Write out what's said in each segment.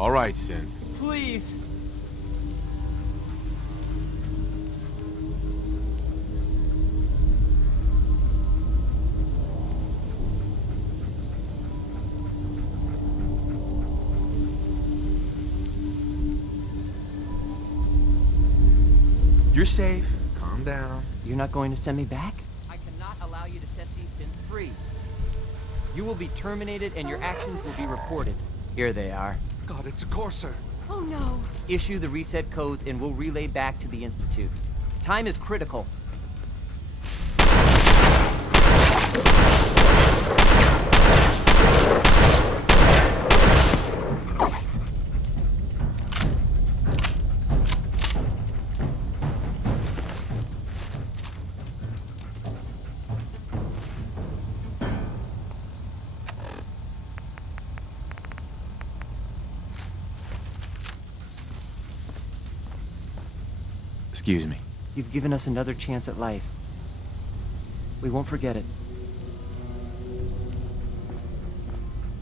All right, Synth. Please. You're safe. Calm down. You're not going to send me back? I cannot allow you to set these sins free. You will be terminated and your actions will be reported. Here they are. God, it's a Courser. Oh no. Issue the reset codes and we'll relay back to the Institute. Time is critical. Excuse me. You've given us another chance at life. We won't forget it.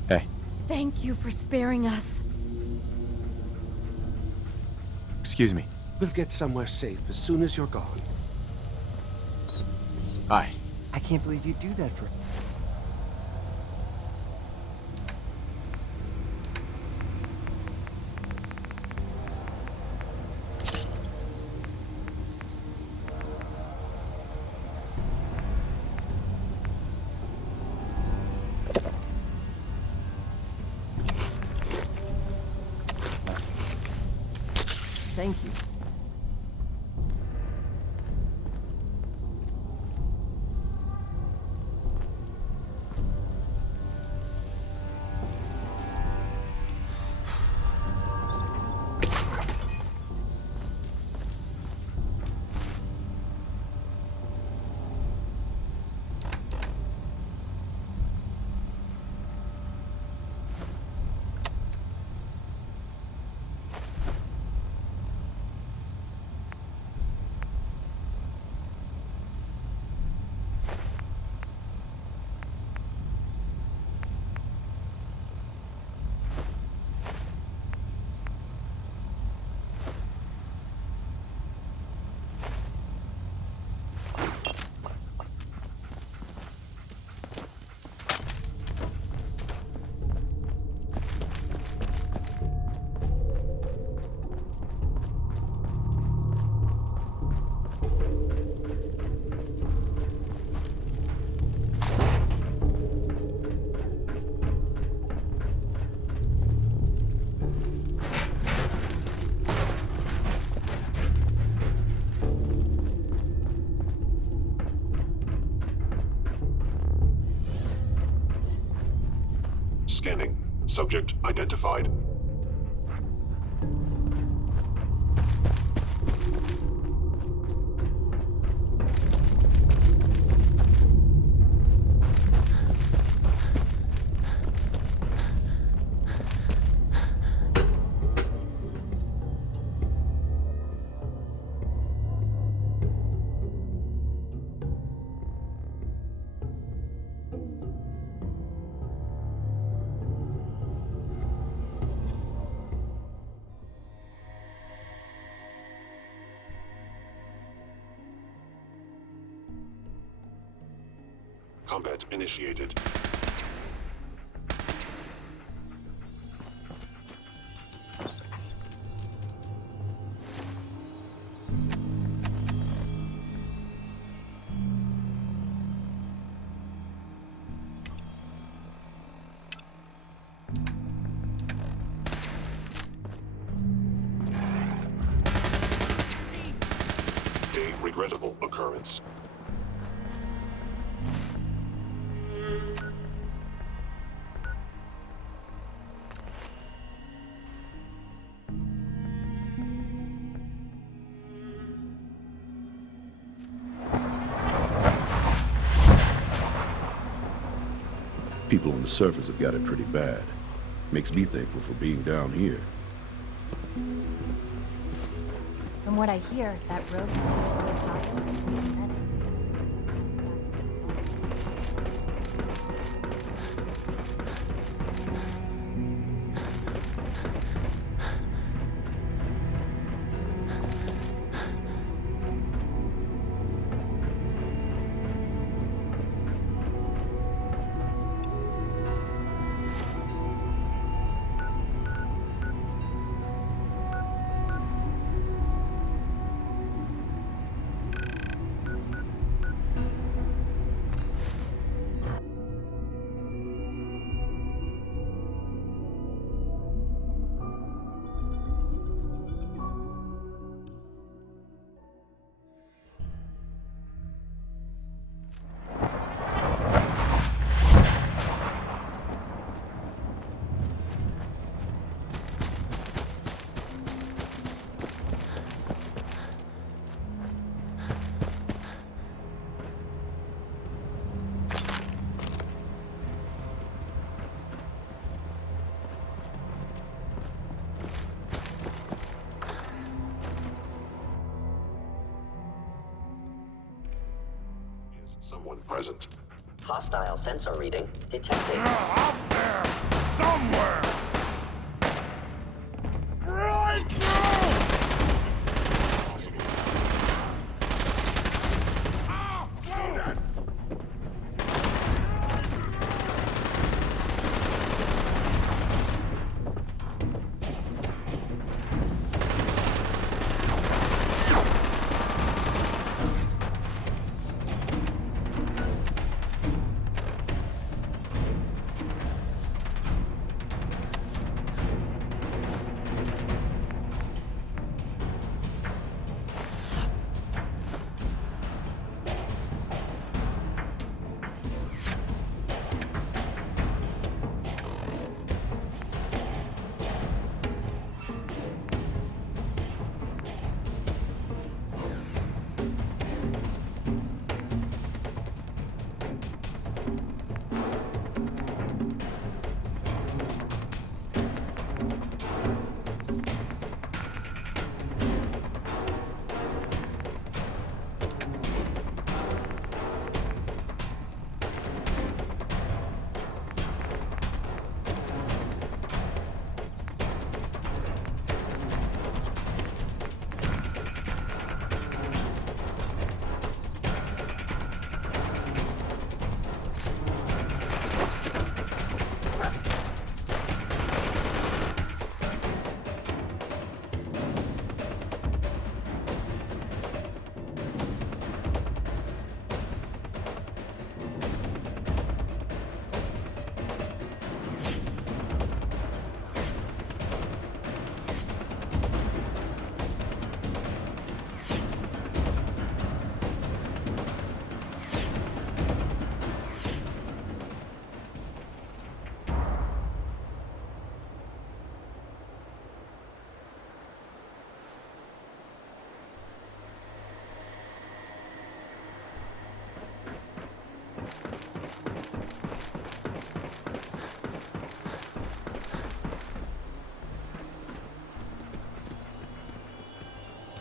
Hey. Thank you for sparing us. Excuse me. We'll get somewhere safe as soon as you're gone. Hi. I can't believe you'd do that for... us. Thank you. Scanning. Subject identified. Combat initiated. A regrettable occurrence. People on the surface have got it pretty bad. Makes me thankful for being down here. From what I hear, that rogue secret tacos is really menace. Someone present. Hostile sensor reading detected. Up there! Somewhere! Breakthrough! Ah! Loaded!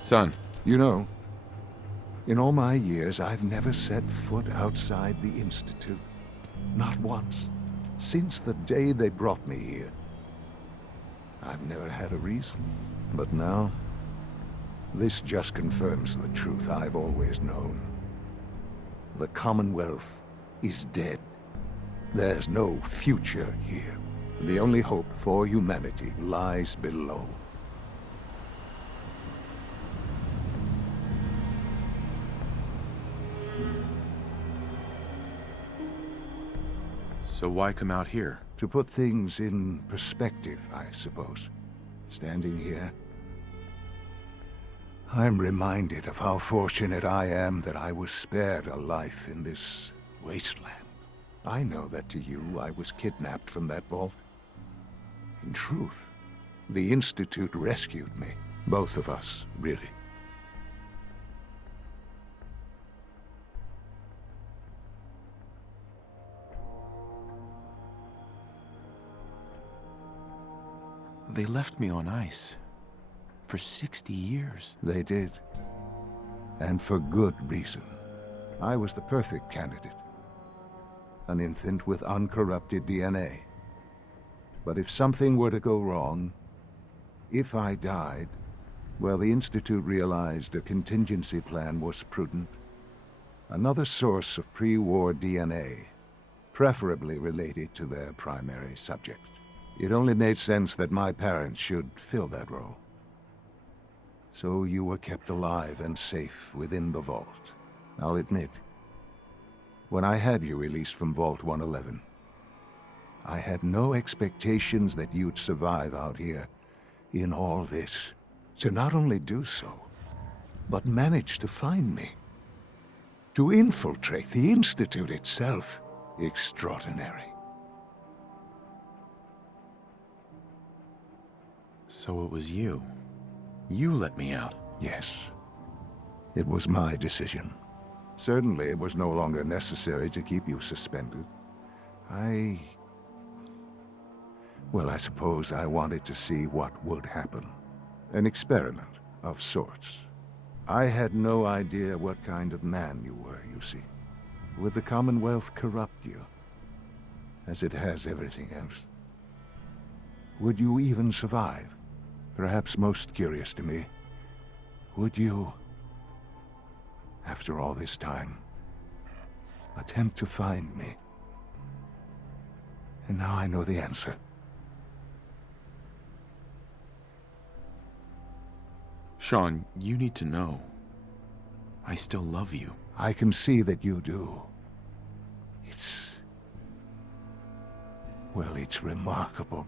Son, You know, in all my years, I've never set foot outside the Institute. Not once. Since the day they brought me here. I've never had a reason. But now, this just confirms the truth I've always known. The Commonwealth is dead. There's no future here. The only hope for humanity lies below. so why come out here? To put things in perspective, I suppose. Standing here, I'm reminded of how fortunate I am that I was spared a life in this wasteland. I know that to you, I was kidnapped from that vault. In truth, the Institute rescued me. Both of us, really. They left me on ice. For 60 years. They did. And for good reason. I was the perfect candidate. An infant with uncorrupted DNA. But if something were to go wrong, if I died, well, the Institute realized a contingency plan was prudent. Another source of pre-war DNA, preferably related to their primary subject. It only made sense that my parents should fill that role. So you were kept alive and safe within the vault. I'll admit, when I had you released from Vault 111, I had no expectations that you'd survive out here in all this. To not only do so, but manage to find me. To infiltrate the Institute itself. Extraordinary. So it was you. You let me out. Yes. It was my decision. Certainly it was no longer necessary to keep you suspended. Well, I suppose I wanted to see what would happen. An experiment of sorts. I had no idea what kind of man you were, you see. Would the Commonwealth corrupt you, as it has everything else? Would you even survive? Perhaps most curious to me, would you, after all this time, attempt to find me? And now I know the answer. Sean, you need to know. I still love you. I can see that you do. Well, it's remarkable.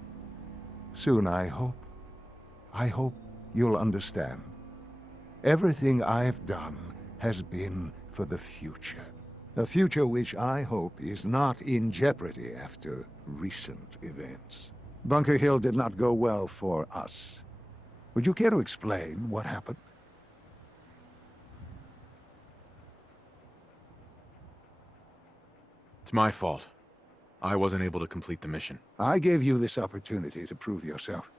Soon, I hope you'll understand. Everything I've done has been for the future. A future which I hope is not in jeopardy after recent events. Bunker Hill did not go well for us. Would you care to explain what happened? It's my fault. I wasn't able to complete the mission. I gave you this opportunity to prove yourself.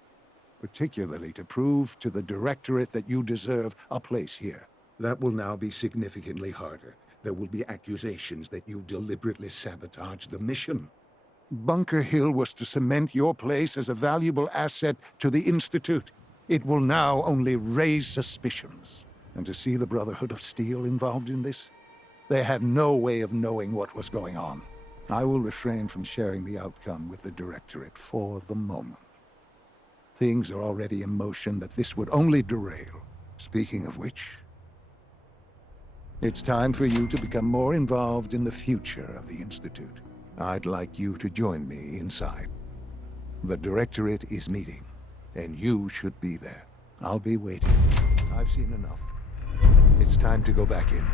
Particularly to prove to the Directorate that you deserve a place here. That will now be significantly harder. There will be accusations that you deliberately sabotaged the mission. Bunker Hill was to cement your place as a valuable asset to the Institute. It will now only raise suspicions. And to see the Brotherhood of Steel involved in this? They had no way of knowing what was going on. I will refrain from sharing the outcome with the Directorate for the moment. Things are already in motion that this would only derail. Speaking of which, it's time for you to become more involved in the future of the Institute. I'd like you to join me inside. The Directorate is meeting, and you should be there. I'll be waiting. I've seen enough. It's time to go back in.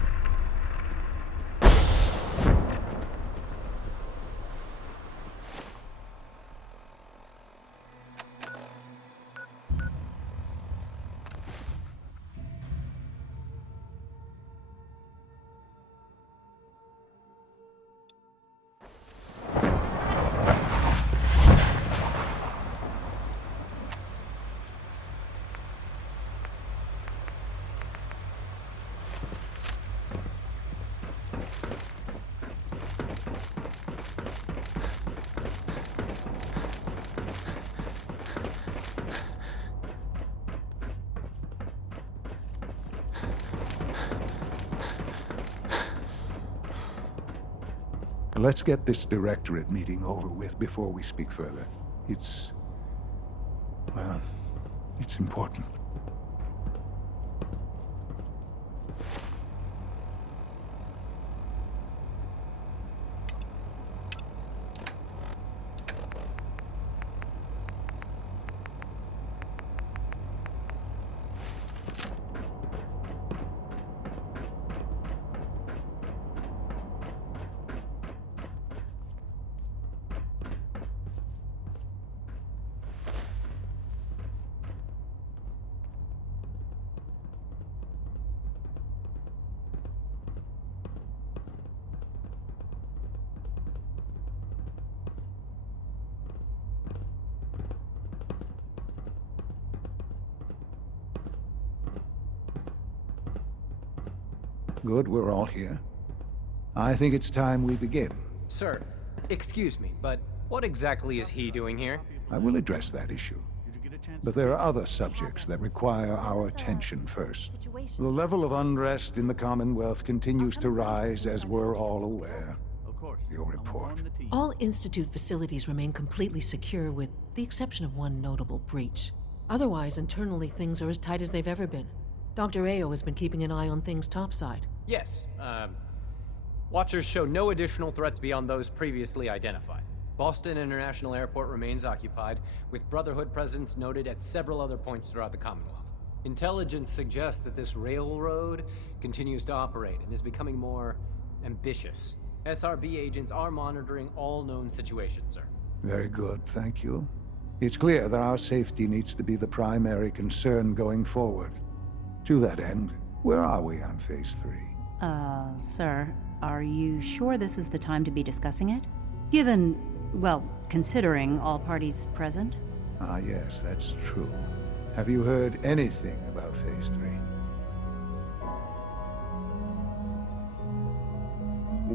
Let's get this Directorate meeting over with before we speak further. It's important. Good, we're all here. I think it's time we begin. Sir, excuse me, but what exactly is he doing here? I will address that issue. But there are other subjects that require our attention first. The level of unrest in the Commonwealth continues to rise, as we're all aware. Your report. All Institute facilities remain completely secure with the exception of one notable breach. Otherwise, internally, things are as tight as they've ever been. Dr. Ao has been keeping an eye on things topside. Yes, Watchers show no additional threats beyond those previously identified. Boston International Airport remains occupied, with Brotherhood presence noted at several other points throughout the Commonwealth. Intelligence suggests that this railroad continues to operate and is becoming more ambitious. SRB agents are monitoring all known situations, sir. Very good, thank you. It's clear that our safety needs to be the primary concern going forward. To that end, where are we on Phase 3? Sir, are you sure this is the time to be discussing it? Given, well, considering all parties present? Ah, yes, that's true. Have you heard anything about Phase 3?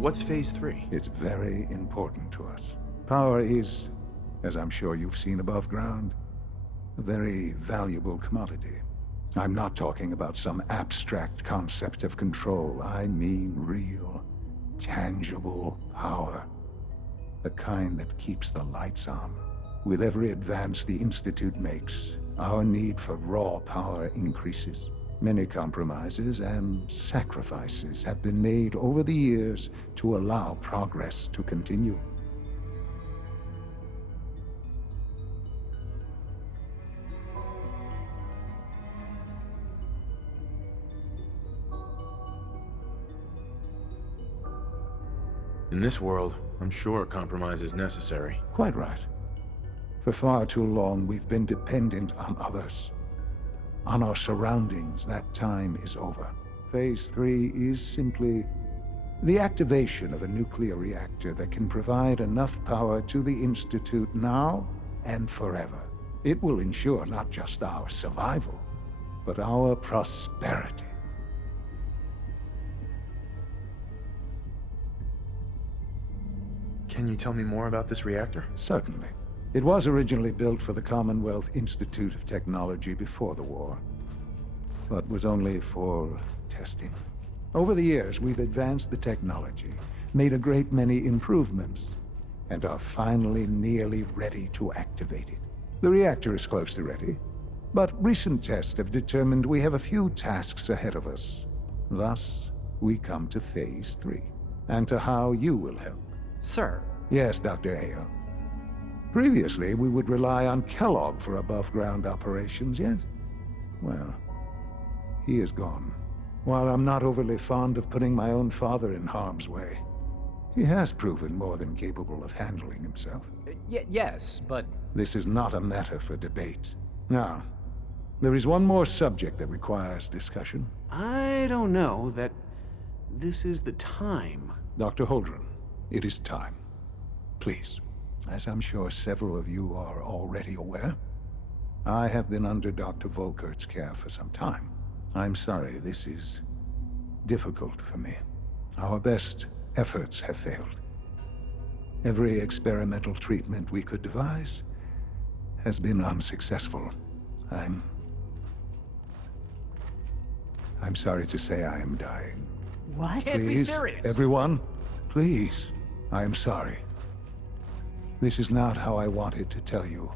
What's Phase 3? It's very important to us. Power is, as I'm sure you've seen above ground, a very valuable commodity. I'm not talking about some abstract concept of control. I mean real, tangible power. The kind that keeps the lights on. With every advance the Institute makes, our need for raw power increases. Many compromises and sacrifices have been made over the years to allow progress to continue. In this world, I'm sure compromise is necessary. Quite right. For far too long, we've been dependent on others. On our surroundings. That time is over. Phase 3 is simply the activation of a nuclear reactor that can provide enough power to the Institute now and forever. It will ensure not just our survival, but our prosperity. Can you tell me more about this reactor? Certainly. It was originally built for the Commonwealth Institute of Technology before the war, but was only for testing. Over the years, we've advanced the technology, made a great many improvements, and are finally nearly ready to activate it. The reactor is close to ready, but recent tests have determined we have a few tasks ahead of us. Thus, we come to Phase 3, and to how you will help. Sir. Yes, Dr. Ayo. Previously, we would rely on Kellogg for above-ground operations, yes? Well, he is gone. While I'm not overly fond of putting my own father in harm's way, he has proven more than capable of handling himself. Yes, but... This is not a matter for debate. Now, there is one more subject that requires discussion. I don't know that this is the time. Dr. Holdren, it is time. Please. As I'm sure several of you are already aware, I have been under Dr. Volkert's care for some time. I'm sorry, this is difficult for me. Our best efforts have failed. Every experimental treatment we could devise has been unsuccessful. I'm sorry to say I am dying. What? Can't be Please, serious. everyone, please. I am sorry. This is not how I wanted to tell you,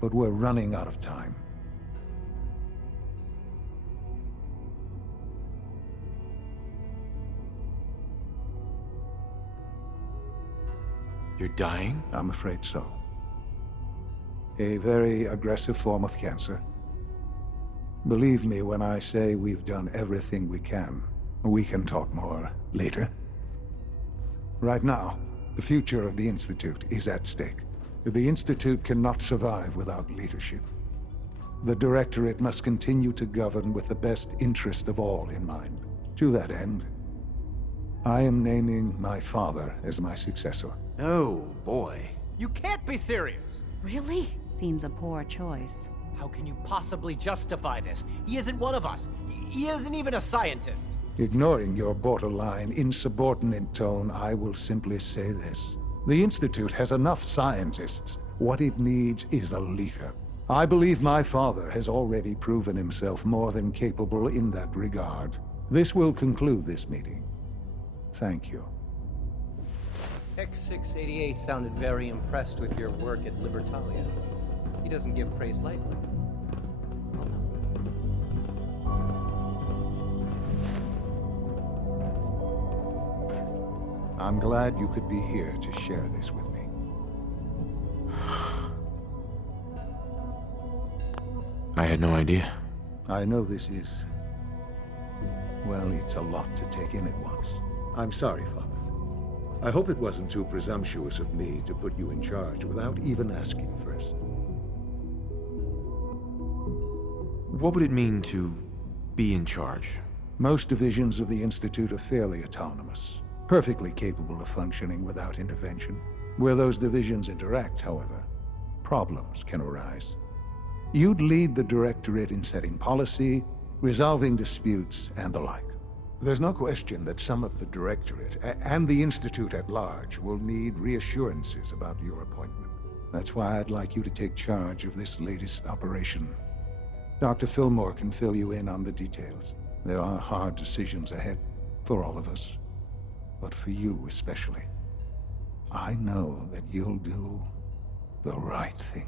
but we're running out of time. You're dying? I'm afraid so. A very aggressive form of cancer. Believe me when I say we've done everything we can. We can talk more later. Right now, the future of the Institute is at stake. The Institute cannot survive without leadership. The Directorate must continue to govern with the best interest of all in mind. To that end, I am naming my father as my successor. Oh, boy. You can't be serious! Really? Seems a poor choice. How can you possibly justify this? He isn't one of us. He isn't even a scientist. Ignoring your borderline, insubordinate tone, I will simply say this. The Institute has enough scientists. What it needs is a leader. I believe my father has already proven himself more than capable in that regard. This will conclude this meeting. Thank you. X688 sounded very impressed with your work at Libertalia. He doesn't give praise lightly. I'm glad you could be here to share this with me. I had no idea. I know this is... well, it's a lot to take in at once. I'm sorry, Father. I hope it wasn't too presumptuous of me to put you in charge without even asking first. What would it mean to be in charge? Most divisions of the Institute are fairly autonomous, perfectly capable of functioning without intervention. Where those divisions interact, however, problems can arise. You'd lead the Directorate in setting policy, resolving disputes, and the like. There's no question that some of the Directorate and the Institute at large will need reassurances about your appointment. That's why I'd like you to take charge of this latest operation. Dr. Fillmore can fill you in on the details. There are hard decisions ahead for all of us, but for you especially. I know that you'll do the right thing.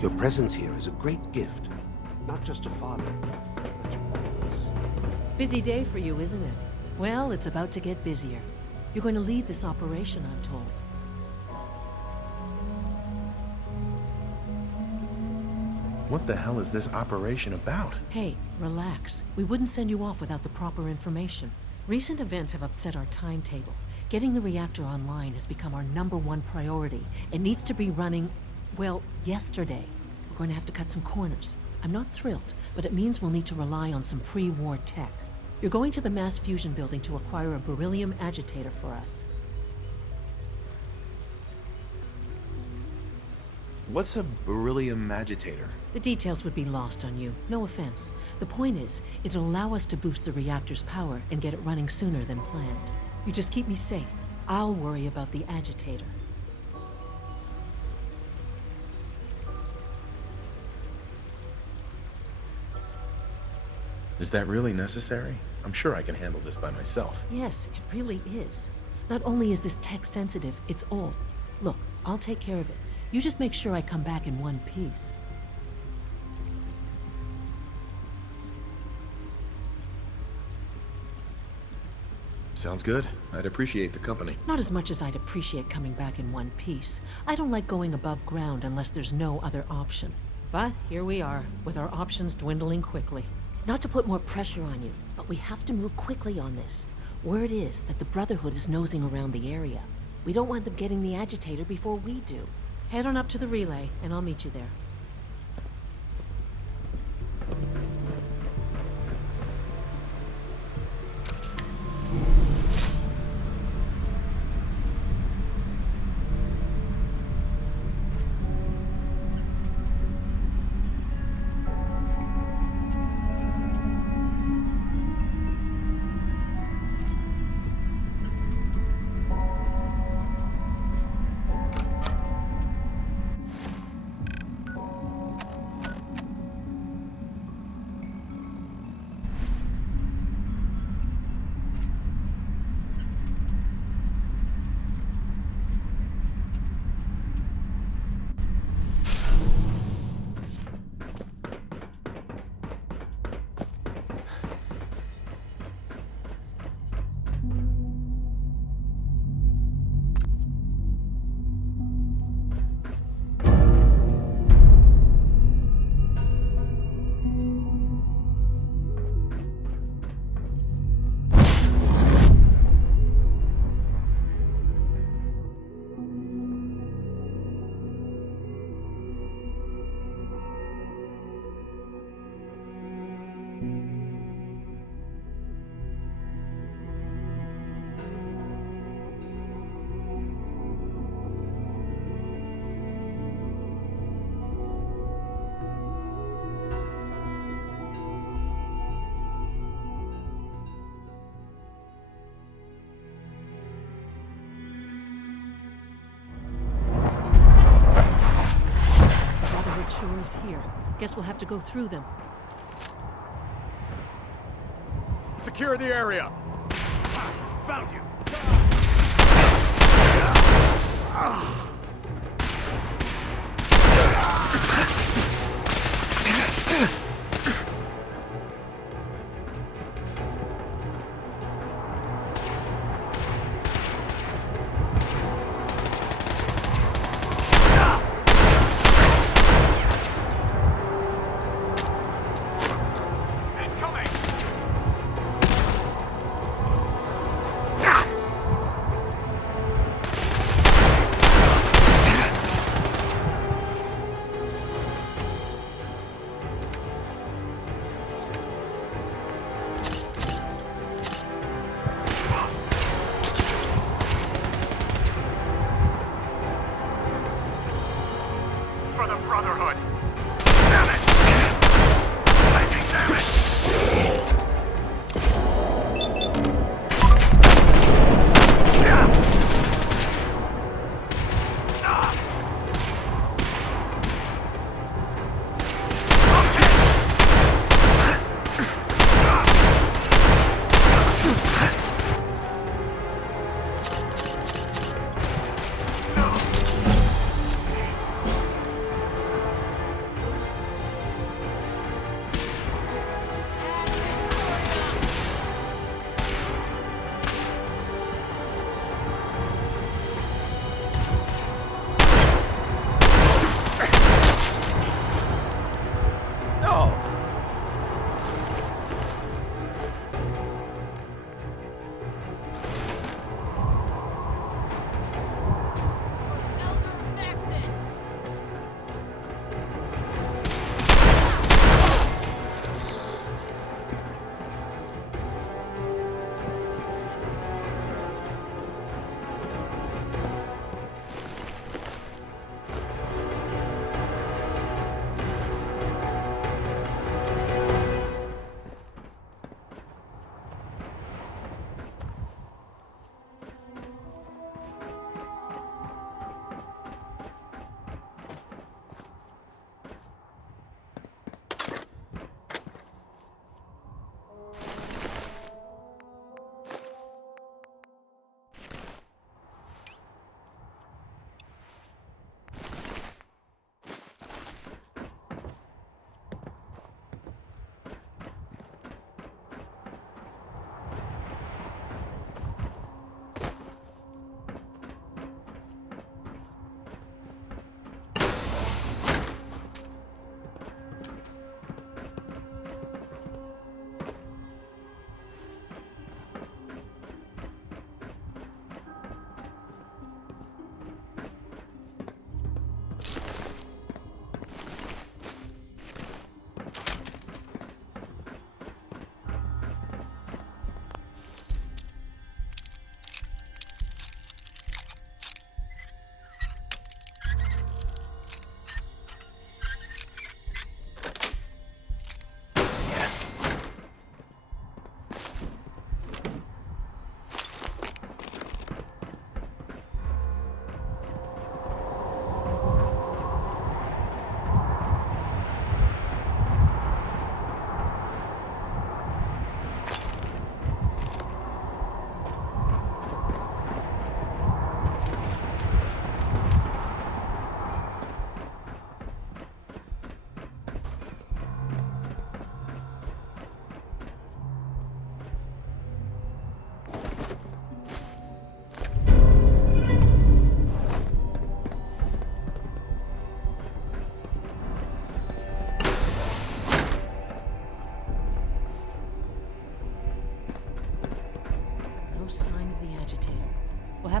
Your presence here is a great gift. Not just to Father, but to all of us. Busy day for you, isn't it? Well, it's about to get busier. You're going to lead this operation, I'm told. What the hell is this operation about? Hey, relax. We wouldn't send you off without the proper information. Recent events have upset our timetable. Getting the reactor online has become our #1 priority. It needs to be running, well, yesterday. We're going to have to cut some corners. I'm not thrilled, but it means we'll need to rely on some pre-war tech. You're going to the mass fusion building to acquire a beryllium agitator for us. What's a beryllium agitator? The details would be lost on you. No offense. The point is, it'll allow us to boost the reactor's power and get it running sooner than planned. You just keep me safe. I'll worry about the agitator. Is that really necessary? I'm sure I can handle this by myself. Yes, it really is. Not only is this tech sensitive, it's old. Look, I'll take care of it. You just make sure I come back in one piece. Sounds good. I'd appreciate the company. Not as much as I'd appreciate coming back in one piece. I don't like going above ground unless there's no other option. But here we are, with our options dwindling quickly. Not to put more pressure on you, but we have to move quickly on this. Word is that the Brotherhood is nosing around the area. We don't want them getting the agitator before we do. Head on up to the relay, and I'll meet you there. Sure is here. Guess we'll have to go through them. Secure the area! Found you!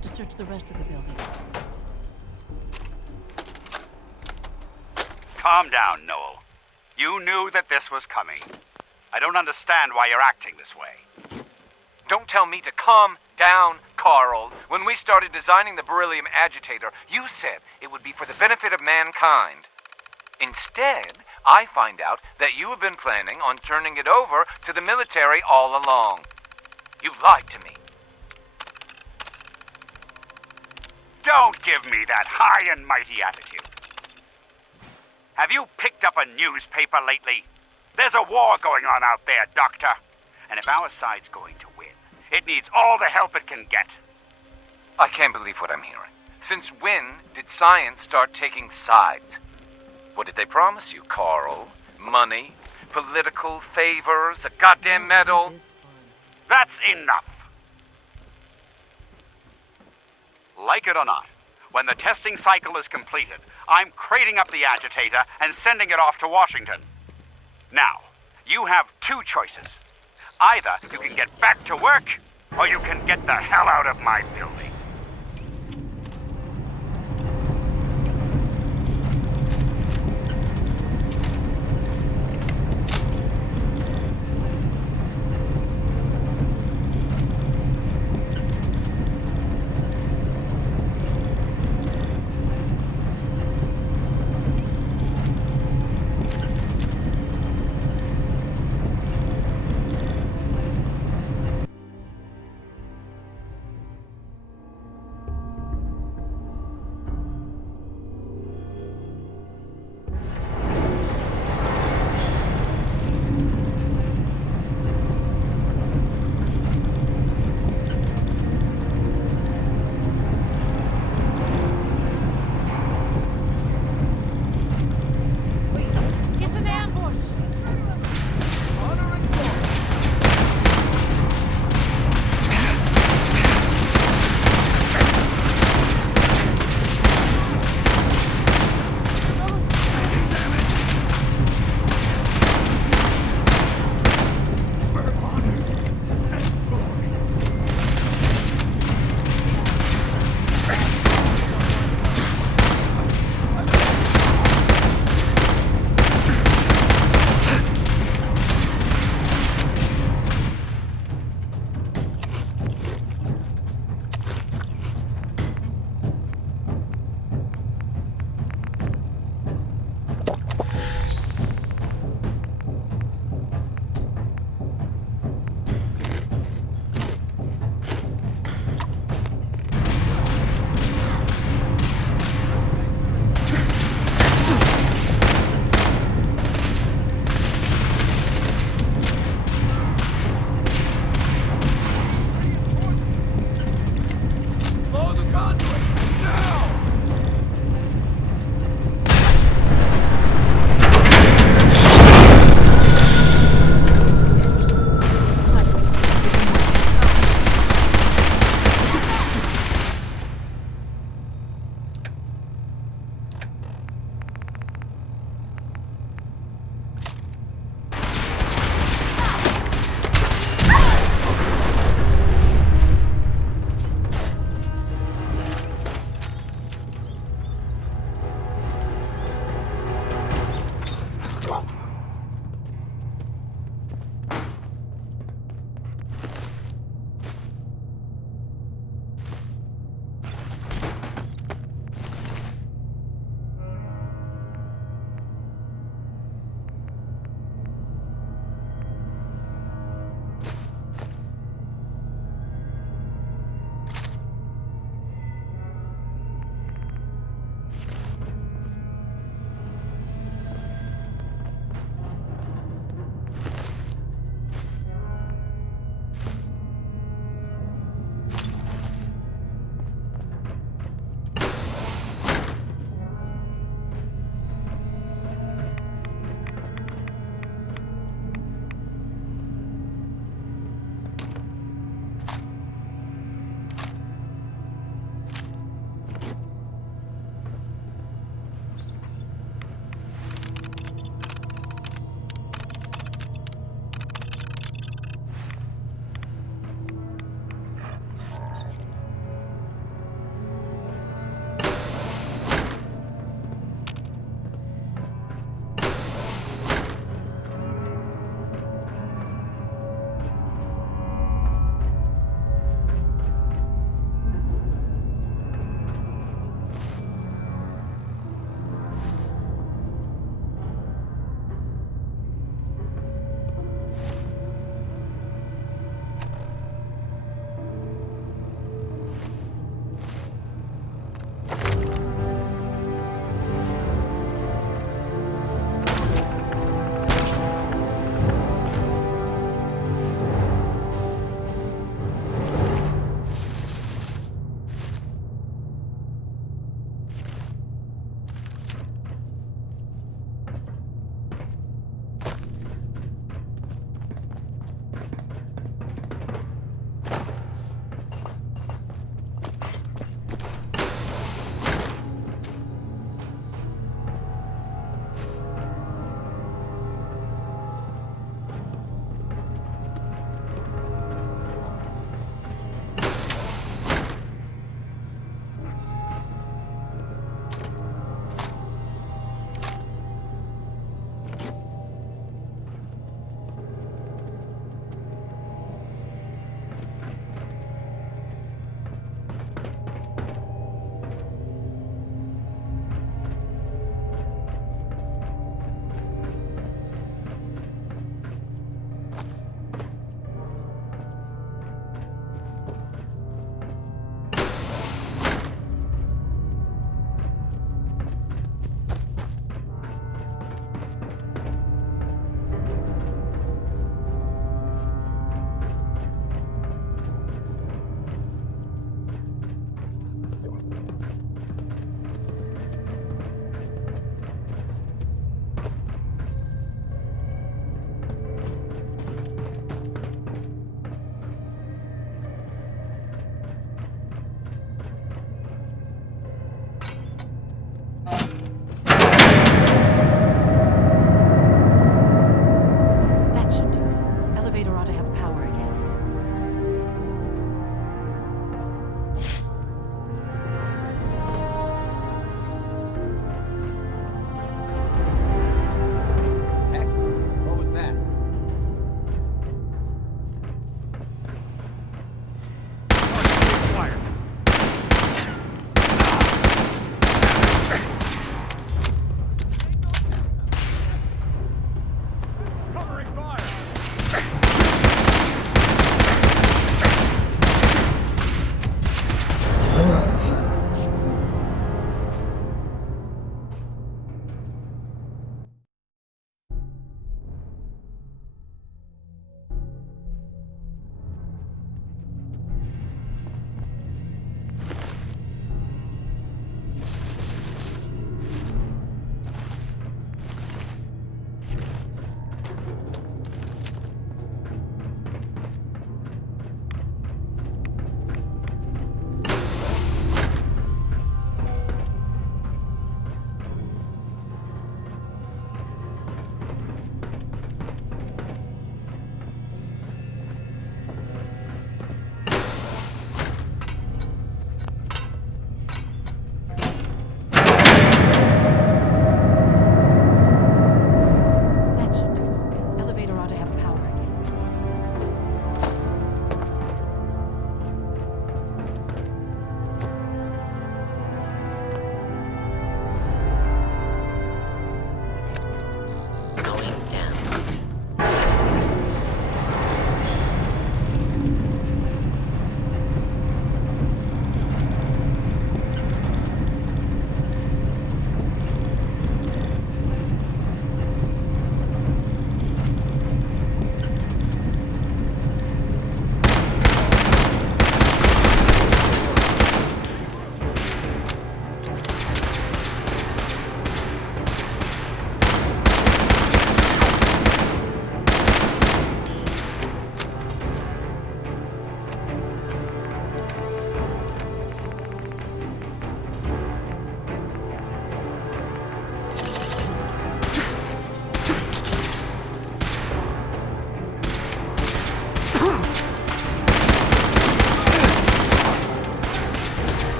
have to search the rest of the building. Calm down, Noel. You knew that this was coming. I don't understand why you're acting this way. Don't tell me to calm down, Carl. When we started designing the beryllium agitator, you said it would be for the benefit of mankind. Instead, I find out that you have been planning on turning it over to the military all along. You lied to me. Don't give me that high and mighty attitude. Have you picked up a newspaper lately? There's a war going on out there, Doctor. And if our side's going to win, it needs all the help it can get. I can't believe what I'm hearing. Since when did science start taking sides? What did they promise you, Carl? Money? Political favors? A goddamn medal? That's enough. Like it or not, when the testing cycle is completed, I'm crating up the agitator and sending it off to Washington. Now, you have two choices. Either you can get back to work, or you can get the hell out of my building.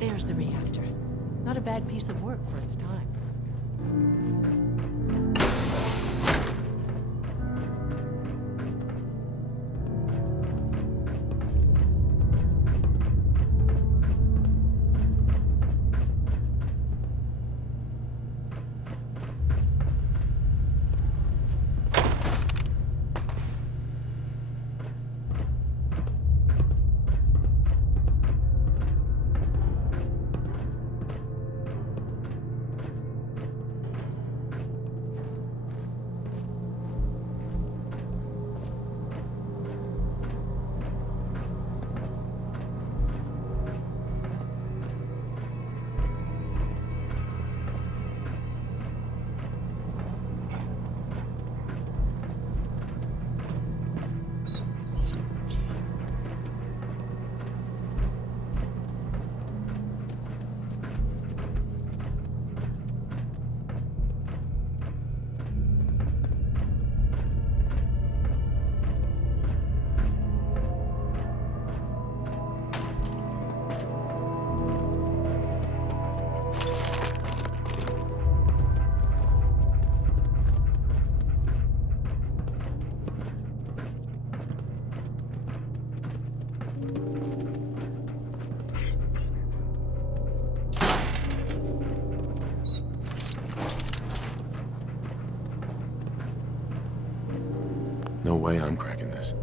There's the reactor. Not a bad piece of work for its time. No way I'm cracking this.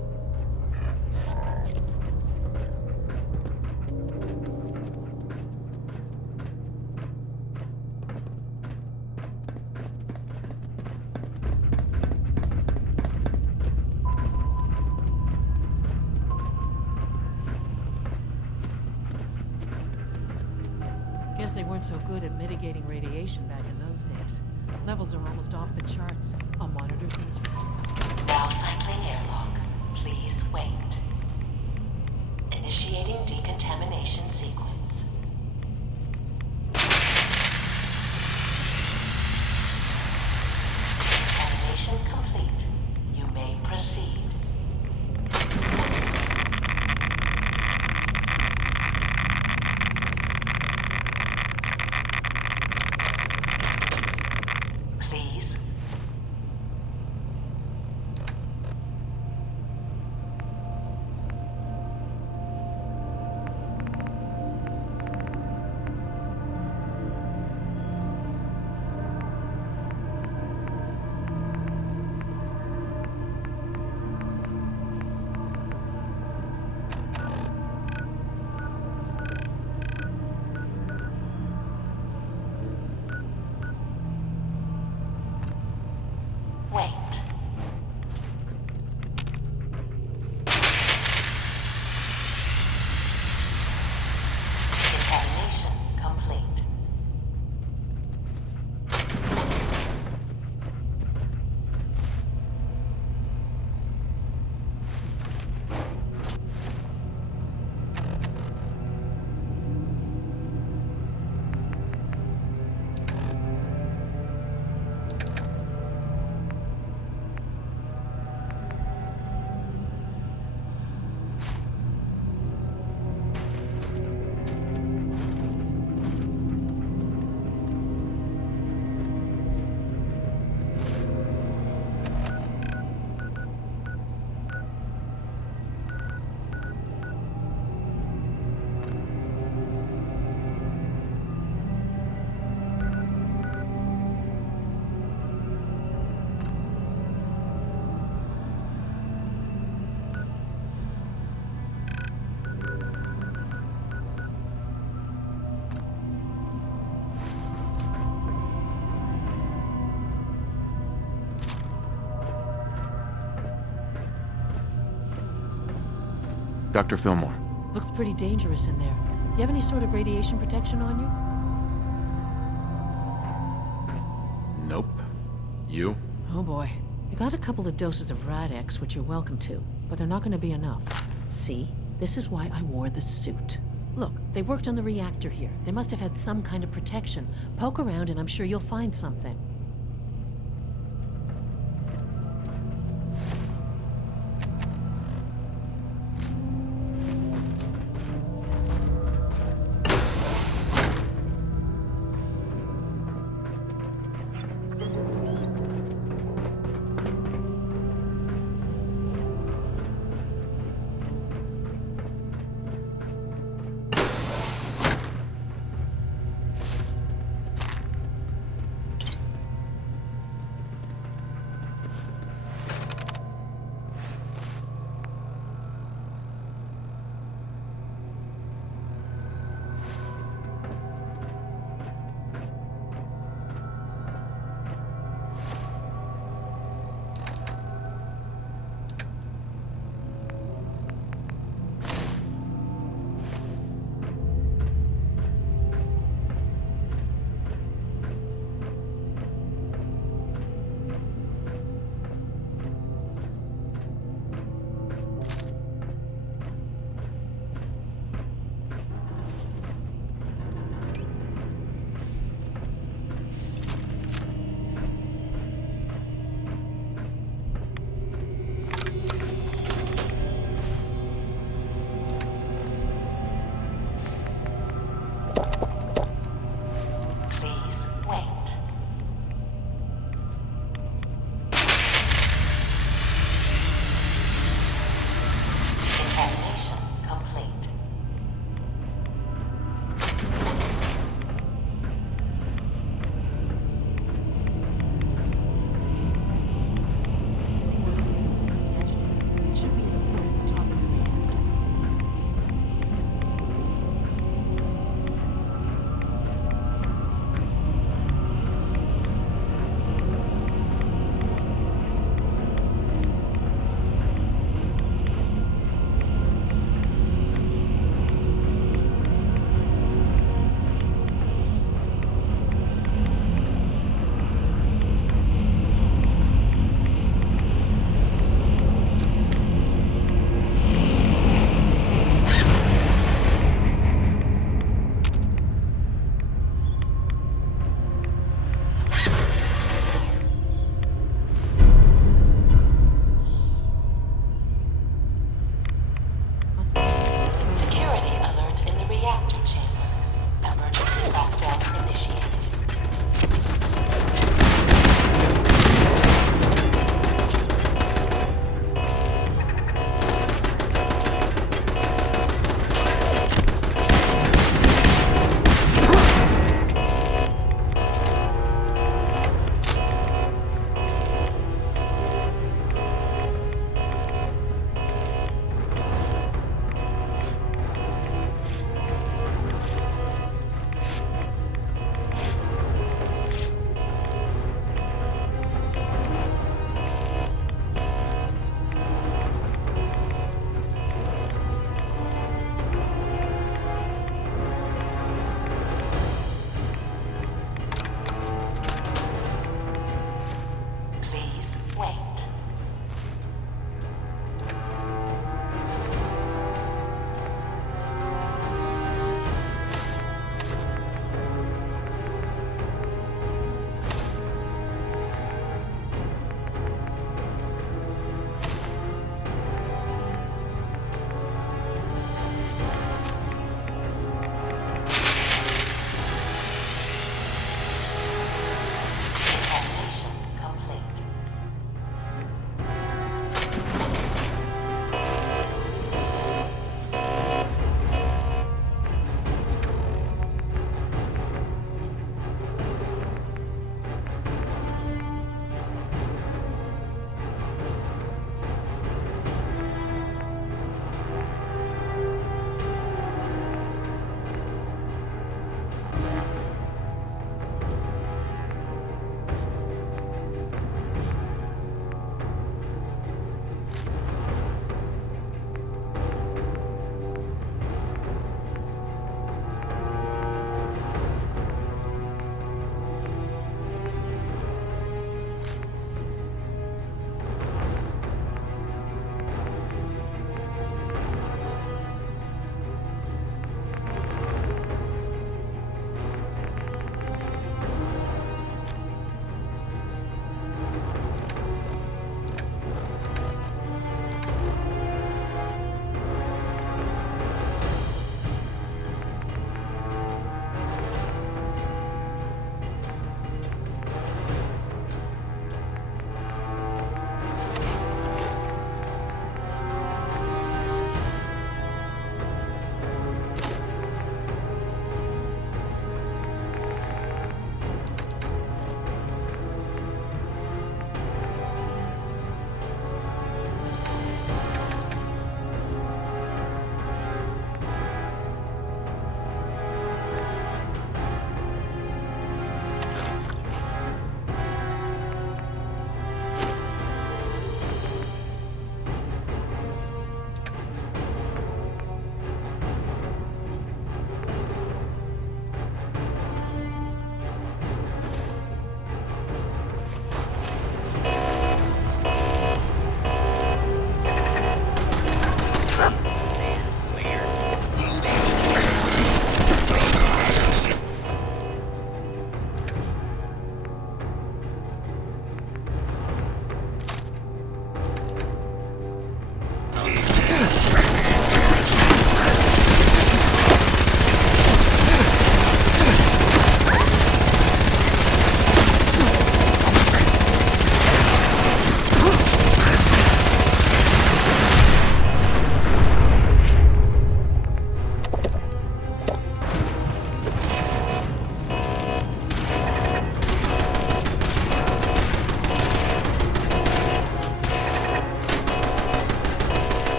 Guess they weren't so good at mitigating radiation back in those days. Levels are almost off the charts. I'll monitor things from here. Now cycling airlock. Please wait. Initiating decontamination sequence. Decontamination complete. You may proceed. Please. wait. Decontamination complete. Dr. Fillmore. Looks pretty dangerous in there. You have any sort of radiation protection on you? Nope. You? Oh boy. I got a couple of doses of Rad-X, which you're welcome to, but they're not going to be enough. See? This is why I wore the suit. Look, they worked on the reactor here. They must have had some kind of protection. Poke around and I'm sure you'll find something. Wait.